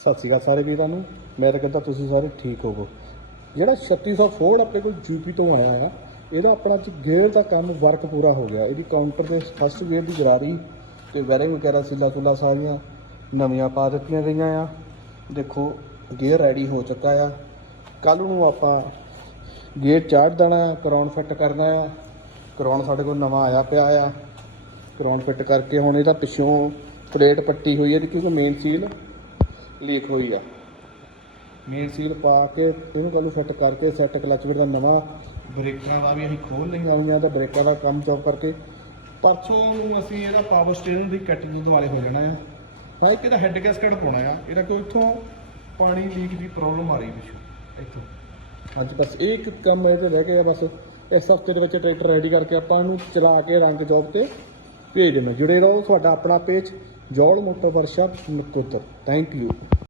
ਸਤਿ ਸ਼੍ਰੀ ਅਕਾਲ ਸਾਰੇ ਵੀਰਾਂ ਨੂੰ। ਮੈਂ ਤਾਂ ਕਹਿੰਦਾ ਤੁਸੀਂ ਸਾਰੇ ਠੀਕ ਹੋਵੋ। ਜਿਹੜਾ 3600 ਫੋਰਡ ਆਪਣੇ ਕੋਲ ਜੀਪੀ ਤੋਂ ਆਇਆ ਆ, ਇਹਦਾ ਆਪਣਾ ਅੱਜ ਗੇਅਰ ਦਾ ਕੰਮ ਵਰਕ ਪੂਰਾ ਹੋ ਗਿਆ। ਇਹਦੀ ਕਾਊਂਟਰ ਦੇ ਫਸਟ ਗੇਅਰ ਦੀ ਗਰਾਰੀ ਤੇ ਵੈਰਿੰਗ ਵਗੈਰਾ ਸਿੱਲਾ ਸੁਲਾ ਸਾਰੀਆਂ ਨਵੀਆਂ ਪਾ ਦਿੱਤੀਆਂ ਗਈਆਂ ਆ। ਦੇਖੋ ਗੇਅਰ ਰੈਡੀ ਹੋ ਚੁੱਕਾ ਆ। ਕੱਲ ਨੂੰ ਆਪਾਂ ਗੇਅਰ ਚਾੜ ਦੇਣਾ ਆ ਕਰਾਉਣ ਫਿੱਟ ਕਰਨਾ ਆ। ਕਰਾਉਣ ਸਾਡੇ ਕੋਲ ਨਵਾਂ ਆਇਆ ਪਿਆ ਆ। ਕਰਾਉਣ ਫਿੱਟ ਕਰਕੇ ਹੁਣ ਇਹਦਾ ਪਿੱਛੋਂ ਪਲੇਟ ਪੱਟੀ ਹੋਈ ਹੈ ਇਹਦੀ, ਕਿਉਂਕਿ ਮੇਨ ਸੀਲ ਲੀਕ ਹੋਈ ਆ। ਮੇਨ ਸੀਲ ਪਾ ਕੇ, ਇਹਨੂੰ ਕੱਲ੍ਹ ਫਿੱਟ ਕਰਕੇ ਸੈੱਟ ਕਲਚ ਦਾ ਨਵਾਂ ਬ੍ਰੇਕਾਂ ਦਾ ਵੀ ਅਸੀਂ ਖੋਲ ਲਈਆਂ ਹੋਈਆਂ, ਤੇ ਬ੍ਰੇਕਾਂ ਦਾ ਕੰਮ ਚੌਪ ਕਰਕੇ। ਪਰਸੋਂ ਅਸੀਂ ਇਹਦਾ ਪਾਵਰ ਸਟੀਅਰਿੰਗ ਦੀ ਕੱਟਿੰਗ ਦੇ ਦੁਆਲੇ ਹੋ ਜਾਣਾ ਆ। ਹਾਂ, ਇੱਕ ਇਹਦਾ ਹੈੱਡ ਗੈਸਕਟ ਪਾਉਣਾ ਆ। ਇਹਦਾ ਕੋਈ ਇੱਥੋਂ ਪਾਣੀ ਲੀਕ ਦੀ ਪ੍ਰੋਬਲਮ ਆ ਰਹੀ ਪਿੱਛੋਂ, ਇੱਥੋਂ। ਅੱਜ ਬਸ ਇਹ ਇੱਕ ਕੰਮ ਇਹ ਤੇ ਰਹਿ ਗਿਆ, ਬਸ ਇਸ ਹਫ਼ਤੇ ਦੇ ਵਿੱਚ ਟਰੈਕਟਰ ਰੈਡੀ ਕਰਕੇ ਆਪਾਂ ਇਹਨੂੰ ਚਲਾ ਕੇ ਰੰਗ ਜੌਬ ਤੇ ਭੇਜ ਦੇਣਾ। ਜੁੜੇ ਰਹੋ, ਤੁਹਾਡਾ ਆਪਣਾ page Jaul moto workshop Nakodar thank you